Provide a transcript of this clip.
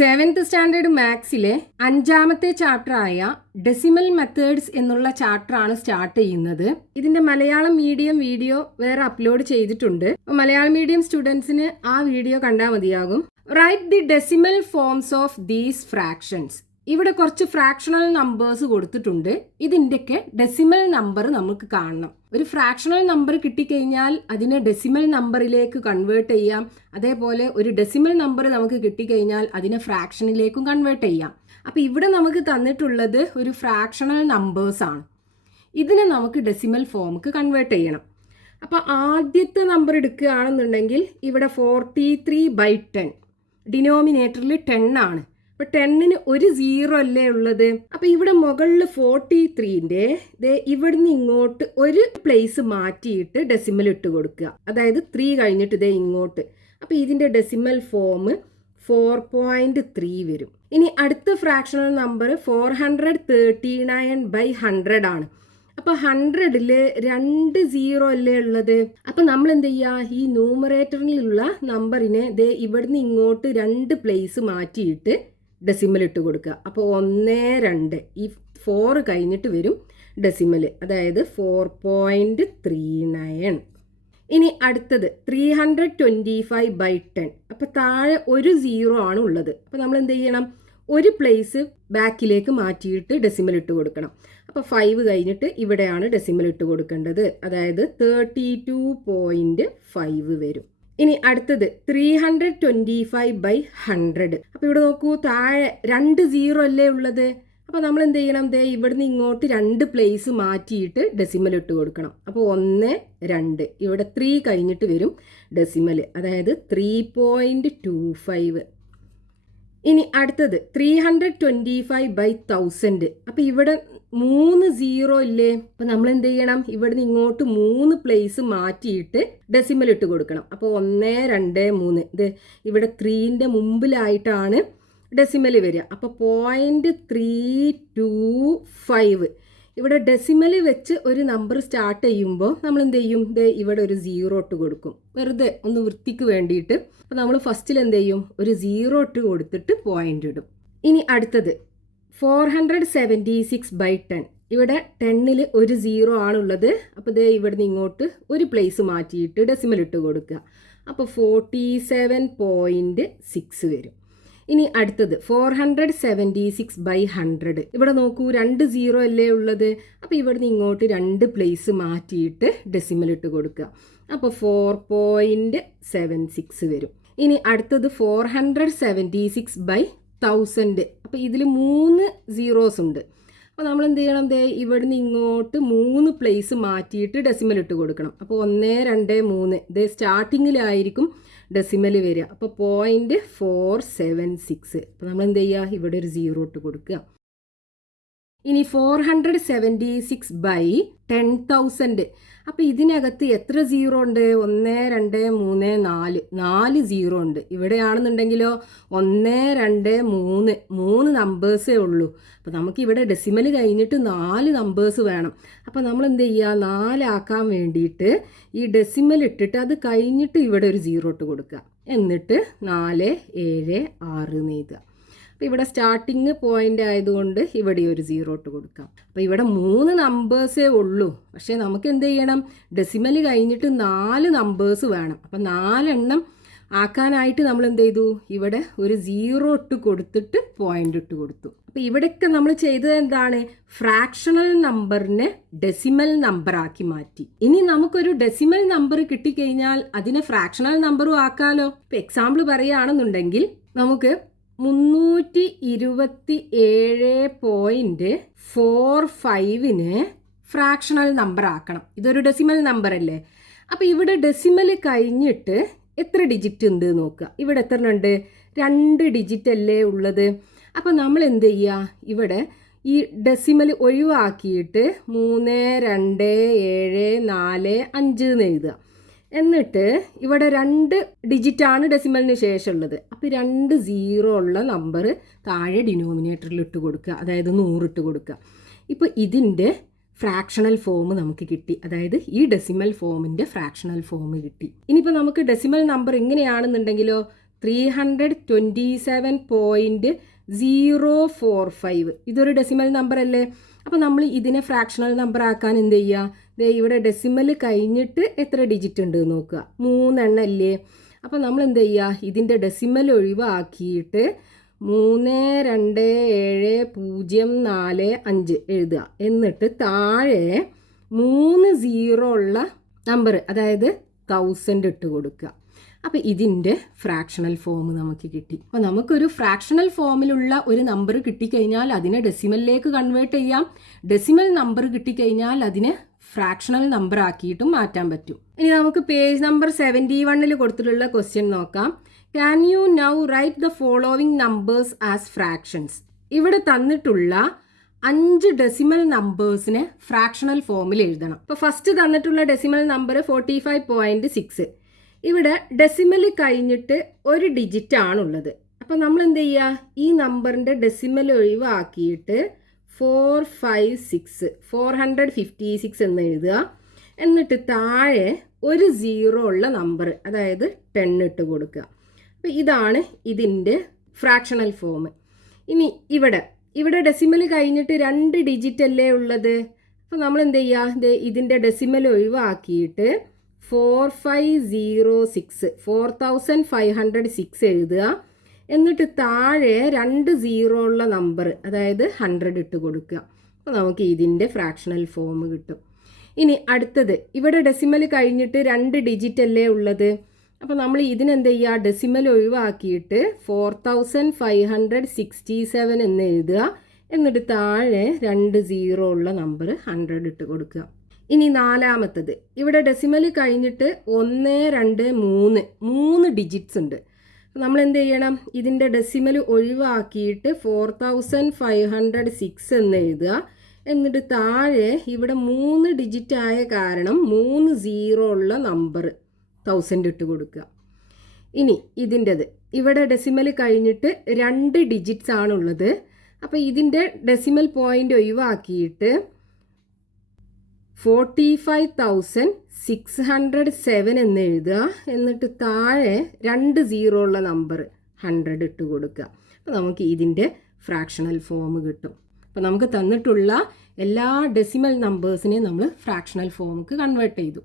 Seventh standard മാത്സിലെ 5ാമത്തെ ചാപ്റ്ററായ ഡെസിമൽ മെത്തേഡ്സ് എന്നുള്ള ചാപ്റ്ററാണ് സ്റ്റാർട്ട് ചെയ്യുന്നത്. ഇതിന്റെ മലയാളം മീഡിയം വീഡിയോ വേറെ അപ്ലോഡ് ചെയ്തിട്ടുണ്ട്. മലയാളം മീഡിയം സ്റ്റുഡൻസിന് ആ വീഡിയോ കണ്ടാൽ മതിയാകും. Write the decimal forms of these fractions. ഇവിടെ കുറച്ച് ഫ്രാക്ഷണൽ നമ്പേഴ്സ് കൊടുത്തിട്ടുണ്ട്. ഇതിൻ്റെയൊക്കെ ഡെസിമൽ നമ്പർ നമുക്ക് കാണണം. ഒരു ഫ്രാക്ഷണൽ നമ്പർ കിട്ടിക്കഴിഞ്ഞാൽ അതിനെ ഡെസിമൽ നമ്പറിലേക്ക് കൺവേർട്ട് ചെയ്യാം. അതേപോലെ ഒരു ഡെസിമൽ നമ്പർ നമുക്ക് കിട്ടിക്കഴിഞ്ഞാൽ അതിനെ ഫ്രാക്ഷനിലേക്കും കൺവേർട്ട് ചെയ്യാം. അപ്പോൾ ഇവിടെ നമുക്ക് തന്നിട്ടുള്ളത് ഒരു ഫ്രാക്ഷണൽ നമ്പേഴ്സ് ആണ്. ഇതിനെ നമുക്ക് ഡെസിമൽ ഫോംക്ക് കൺവേർട്ട് ചെയ്യണം. അപ്പോൾ ആദ്യത്തെ നമ്പർ എടുക്കുകയാണെന്നുണ്ടെങ്കിൽ ഇവിടെ 43/10 ഡിനോമിനേറ്ററിൽ 10 ആണ്. അപ്പോൾ 10ന് ഒരു 0 അല്ലേ ഉള്ളത്. അപ്പോൾ ഇവിടെ മുകളിൽ 43ൻ്റെ ഇവിടുന്ന് ഇങ്ങോട്ട് ഒരു പ്ലേസ് മാറ്റിയിട്ട് ഡെസിമൽ ഇട്ട് കൊടുക്കുക. അതായത് 3 കഴിഞ്ഞിട്ട് ഇങ്ങോട്ട്. അപ്പോൾ ഇതിൻ്റെ ഡെസിമൽ ഫോം 4.3 വരും. ഇനി അടുത്ത ഫ്രാക്ഷണൽ നമ്പർ 439/100 ആണ്. അപ്പോൾ 100ൽ 2 0 അല്ലേ ഉള്ളത്. അപ്പോൾ നമ്മൾ എന്ത് ചെയ്യുക, ഈ ന്യൂമറേറ്ററിലുള്ള നമ്പറിനെ ഇവിടുന്ന് ഇങ്ങോട്ട് 2 പ്ലേസ് മാറ്റിയിട്ട് ഡെസിമൽ ഇട്ട് കൊടുക്കുക. അപ്പോൾ 1 2 ഈ 4 കഴിഞ്ഞിട്ട് വരും ഡെസിമൽ, അതായത് 4.39. ഇനി അടുത്തത് 325/10. അപ്പോൾ താഴെ ഒരു 0 ആണ് ഉള്ളത്. അപ്പോൾ നമ്മൾ എന്ത് ചെയ്യണം, ഒരു പ്ലേസ് ബാക്കിലേക്ക് മാറ്റിയിട്ട് ഡെസിമൽ ഇട്ട് കൊടുക്കണം. അപ്പോൾ 5 കഴിഞ്ഞിട്ട് ഇവിടെയാണ് ഡെസിമൽ ഇട്ട് കൊടുക്കേണ്ടത്, അതായത് 32.5 വരും. ഇനി അടുത്തത് 325/100. അപ്പോൾ ഇവിടെ നോക്കൂ, താഴെ 2 0 അല്ലേ ഉള്ളത്. അപ്പോൾ നമ്മൾ എന്ത് ചെയ്യണം, ഇവിടുന്ന് ഇങ്ങോട്ട് 2 പ്ലേസ് മാറ്റിയിട്ട് ഡെസിമൽ ഇട്ട് കൊടുക്കണം. അപ്പോൾ 1 2 ഇവിടെ 3 കഴിഞ്ഞിട്ട് വരും ഡെസിമൽ, അതായത് 3.25. ഇനി അടുത്തത് 325/1000. അപ്പോൾ ഇവിടെ 3 0 ഇല്ലേ. അപ്പോൾ നമ്മൾ എന്ത് ചെയ്യണം, ഇവിടുന്ന് ഇങ്ങോട്ട് 3 പ്ലേസ് മാറ്റിയിട്ട് ഡെസിമൽ ഇട്ട് കൊടുക്കണം. അപ്പോൾ 1 2 3 ഇവിടെ 3ൻ്റെ മുമ്പിലായിട്ടാണ് ഡെസിമൽ വരിക. അപ്പോൾ 0.325. ഇവിടെ ഡെസിമൽ വെച്ച് ഒരു നമ്പർ സ്റ്റാർട്ട് ചെയ്യുമ്പോൾ നമ്മൾ എന്ത് ചെയ്യും, ഇവിടെ ഒരു 0 ഇട്ട് കൊടുക്കും, വെറുതെ ഒന്ന് വൃത്തിക്ക് വേണ്ടിയിട്ട്. അപ്പോൾ നമ്മൾ ഫസ്റ്റിൽ എന്ത് ചെയ്യും, ഒരു 0 ഇട്ട് കൊടുത്തിട്ട് പോയിന്റ് ഇടും. ഇനി അടുത്തത് 476/10. ഇവിടെ 10ൽ ഒരു 0 ആണുള്ളത്. അപ്പോൾ ഇവിടുന്ന് ഇങ്ങോട്ട് ഒരു പ്ലേസ് മാറ്റിയിട്ട് ഡെസിമൽ ഇട്ട് കൊടുക്കുക. അപ്പോൾ 47.6 വരും. ഇനി അടുത്തത് 476/100. ഇവിടെ നോക്കൂ, 2 0 അല്ലേ ഉള്ളത്. അപ്പോൾ ഇവിടുന്ന് ഇങ്ങോട്ട് 2 പ്ലേസ് മാറ്റിയിട്ട് ഡെസിമൽ ഇട്ട് കൊടുക്കുക. അപ്പോൾ 4.76 വരും. ഇനി അടുത്തത് 476/1000. അപ്പോൾ ഇതിൽ 3 zeros ഉണ്ട്. അപ്പോൾ നമ്മൾ എന്ത് ചെയ്യണം, ഇവിടുന്ന് ഇങ്ങോട്ട് 3 പ്ലേസ് മാറ്റിയിട്ട് ഡെസിമൽ ഇട്ട് കൊടുക്കണം. അപ്പോൾ 1 2 3 സ്റ്റാർട്ടിങ്ങിലായിരിക്കും ഡെസിമൽ വരിക. അപ്പോൾ 0.476. അപ്പോൾ നമ്മൾ എന്ത് ചെയ്യുക, ഇവിടെ ഒരു 0 ഇട്ട് കൊടുക്കുക. ഇനി 476/10,000. അപ്പോൾ ഇതിനകത്ത് എത്ര 0 ഉണ്ട്, 1 2 3 4 0 ഉണ്ട്. ഇവിടെയാണെന്നുണ്ടെങ്കിലോ 1 2 3 നമ്പേഴ്സേ ഉള്ളൂ. അപ്പോൾ നമുക്ക് ഇവിടെ ഡെസിമൽ കഴിഞ്ഞിട്ട് 4 നമ്പേഴ്സ് വേണം. അപ്പോൾ നമ്മൾ എന്ത് ചെയ്യുക, 4 ആക്കാൻ വേണ്ടിയിട്ട് ഈ ഡെസിമൽ ഇട്ടിട്ട് അത് കഴിഞ്ഞിട്ട് ഇവിടെ ഒരു 0 ഇട്ട് കൊടുക്കുക. എന്നിട്ട് 4 7 6 എഴുതുക. അപ്പോൾ ഇവിടെ സ്റ്റാർട്ടിങ് പോയിന്റ് ആയതുകൊണ്ട് ഇവിടെ ഒരു 0 ഇട്ട് കൊടുക്കാം. അപ്പോൾ ഇവിടെ 3 നമ്പേഴ്സേ ഉള്ളൂ. പക്ഷേ നമുക്ക് എന്ത് ചെയ്യണം, ഡെസിമൽ കഴിഞ്ഞിട്ട് 4 നമ്പേഴ്സ് വേണം. അപ്പോൾ 4 എണ്ണം ആക്കാനായിട്ട് നമ്മൾ എന്ത് ചെയ്തു, ഇവിടെ ഒരു 0 ഇട്ട് കൊടുത്തിട്ട് പോയിന്റ് ഇട്ട് കൊടുത്തു. അപ്പോൾ ഇവിടെയൊക്കെ നമ്മൾ ചെയ്തത് എന്താണ്, ഫ്രാക്ഷണൽ നമ്പറിനെ ഡെസിമൽ നമ്പർ ആക്കി മാറ്റി. ഇനി നമുക്കൊരു ഡെസിമൽ നമ്പർ കിട്ടിക്കഴിഞ്ഞാൽ അതിനെ ഫ്രാക്ഷണൽ നമ്പറും ആക്കാലോ. ഇപ്പോൾ എക്സാമ്പിൾ പറയുകയാണെന്നുണ്ടെങ്കിൽ നമുക്ക് 327.45നെ ഫ്രാക്ഷണൽ നമ്പർ ആക്കണം. ഇതൊരു ഡെസിമൽ നമ്പർ അല്ലേ. അപ്പോൾ ഇവിടെ ഡെസിമൽ കഴിഞ്ഞിട്ട് എത്ര ഡിജിറ്റ് ഉണ്ട് നോക്കുക. ഇവിടെ എത്ര ഉണ്ട്, 2 ഡിജിറ്റ് അല്ലേ ഉള്ളത്. അപ്പോൾ നമ്മൾ എന്ത് ചെയ്യുക, ഇവിടെ ഈ ഡെസിമൽ ഒഴിവാക്കിയിട്ട് 3 2 7 4 5 എന്ന് എഴുതുക. എന്നിട്ട് ഇവിടെ 2 ഡിജിറ്റാണ് ഡെസിമലിന് ശേഷം ഉള്ളത്. അപ്പോൾ 2 0 ഉള്ള നമ്പർ താഴെ ഡിനോമിനേറ്ററിൽ ഇട്ട് കൊടുക്കുക, അതായത് 100 ഇട്ട് കൊടുക്കുക. ഇപ്പോൾ ഇതിൻ്റെ ഫ്രാക്ഷണൽ ഫോം നമുക്ക് കിട്ടി, അതായത് ഈ ഡെസിമൽ ഫോമിൻ്റെ ഫ്രാക്ഷണൽ ഫോം കിട്ടി. ഇനിയിപ്പോൾ നമുക്ക് ഡെസിമൽ നമ്പർ എങ്ങനെയാണെന്നുണ്ടെങ്കിലോ 327.045. ഇതൊരു ഡെസിമൽ നമ്പർ അല്ലേ? അപ്പോൾ നമ്മൾ ഇതിനെ ഫ്രാക്ഷണൽ നമ്പർ ആക്കാൻ എന്ത് ചെയ്യുക? ദേ ഇവിടെ ഡെസിമൽ കഴിഞ്ഞിട്ട് എത്ര ഡിജിറ്റ് ഉണ്ട് നോക്കുക, 3 എണ്ണം അല്ലേ? അപ്പോൾ നമ്മൾ എന്ത് ചെയ്യുക? ഇതിൻ്റെ ഡെസിമൽ ഒഴിവാക്കിയിട്ട് 327045 എഴുതുക. എന്നിട്ട് താഴെ 3 0 ഉള്ള നമ്പർ, അതായത് 1000 ഇട്ട് കൊടുക്കുക. അപ്പോൾ ഇതിൻ്റെ ഫ്രാക്ഷണൽ ഫോം നമുക്ക് കിട്ടി. അപ്പോൾ നമുക്കൊരു ഫ്രാക്ഷണൽ ഫോമിലുള്ള ഒരു നമ്പർ കിട്ടിക്കഴിഞ്ഞാൽ അതിനെ ഡെസിമലിലേക്ക് കൺവേർട്ട് ചെയ്യാം. ഡെസിമൽ നമ്പർ കിട്ടിക്കഴിഞ്ഞാൽ അതിനെ ഫ്രാക്ഷണൽ നമ്പർ ആക്കിയിട്ടും മാറ്റാൻ പറ്റും. ഇനി നമുക്ക് പേജ് നമ്പർ 71 കൊടുത്തിട്ടുള്ള ക്വസ്റ്റ്യൻ നോക്കാം. Can you now write the following numbers as fractions? ഇവിടെ തന്നിട്ടുള്ള 5 ഡെസിമൽ നമ്പേഴ്സിനെ ഫ്രാക്ഷണൽ ഫോമിൽ എഴുതണം. ഇപ്പോൾ ഫസ്റ്റ് തന്നിട്ടുള്ള ഡെസിമൽ നമ്പർ 45.6. ഇവിടെ ഡെസിമൽ കഴിഞ്ഞിട്ട് ഒരു ഡിജിറ്റ് ആണുള്ളത്. അപ്പോൾ നമ്മൾ എന്ത് ചെയ്യുക? ഈ നമ്പറിൻ്റെ ഡെസിമൽ ഒഴിവാക്കിയിട്ട് 456 എന്ന് എഴുതുക. എന്നിട്ട് താഴെ ഒരു 0 ഉള്ള നമ്പർ, അതായത് 10 ഇട്ട് കൊടുക്കുക. അപ്പോൾ ഇതാണ് ഇതിൻ്റെ ഫ്രാക്ഷണൽ ഫോം. ഇനി ഇവിടെ ഡെസിമൽ കഴിഞ്ഞിട്ട് 2 ഡിജിറ്റ് അല്ലേ ഉള്ളത്? അപ്പോൾ നമ്മൾ എന്ത് ചെയ്യുക? ഇതിൻ്റെ ഡെസിമൽ ഒഴിവാക്കിയിട്ട് 4506 എഴുതുക. എന്നിട്ട് താഴെ 2 0 ഉള്ള നമ്പർ, അതായത് 100 ഇട്ട് കൊടുക്കുക. അപ്പോൾ നമുക്ക് ഇതിൻ്റെ ഫ്രാക്ഷണൽ ഫോം കിട്ടും. ഇനി അടുത്തത്, ഇവിടെ ഡെസിമൽ കഴിഞ്ഞിട്ട് 2 ഡിജിറ്റ് അല്ലേ ഉള്ളത്? അപ്പോൾ നമ്മൾ ഇതിനെന്ത് ചെയ്യുക? ഡെസിമൽ ഒഴിവാക്കിയിട്ട് 4567 എന്ന് എഴുതുക. എന്നിട്ട് താഴെ 2 0 ഉള്ള നമ്പർ 100 ഇട്ട് കൊടുക്കുക. ഇനി നാലാമത്തത്, ഇവിടെ ഡെസിമൽ കഴിഞ്ഞിട്ട് 1 2 3 ഡിജിറ്റ്സ് ഉണ്ട്. നമ്മൾ എന്ത് ചെയ്യണം? ഇതിൻ്റെ ഡെസിമൽ ഒഴിവാക്കിയിട്ട് 4506 എന്ന് എഴുതുക. എന്നിട്ട് താഴെ ഇവിടെ 3 ഡിജിറ്റ് ആയ കാരണം 3 0 ഉള്ള നമ്പർ 1000 ഇട്ട് കൊടുക്കുക. ഇനി ഇതിൻ്റെത്, ഇവിടെ ഡെസിമൽ കഴിഞ്ഞിട്ട് 2 ഡിജിറ്റ്സ് ആണുള്ളത്. അപ്പോൾ ഇതിൻ്റെ ഡെസിമൽ പോയിൻ്റ് ഒഴിവാക്കിയിട്ട് 45,607 എന്ന് എഴുതുക. എന്നിട്ട് താഴെ 2 0 ഉള്ള നമ്പർ 100 ഇട്ട് കൊടുക്കുക. അപ്പോൾ നമുക്ക് ഇതിൻ്റെ ഫ്രാക്ഷണൽ ഫോം കിട്ടും. അപ്പോൾ നമുക്ക് തന്നിട്ടുള്ള എല്ലാ ഡെസിമൽ നമ്പേഴ്സിനെയും നമ്മൾ ഫ്രാക്ഷണൽ ഫോമുക്ക് കൺവേർട്ട് ചെയ്തു.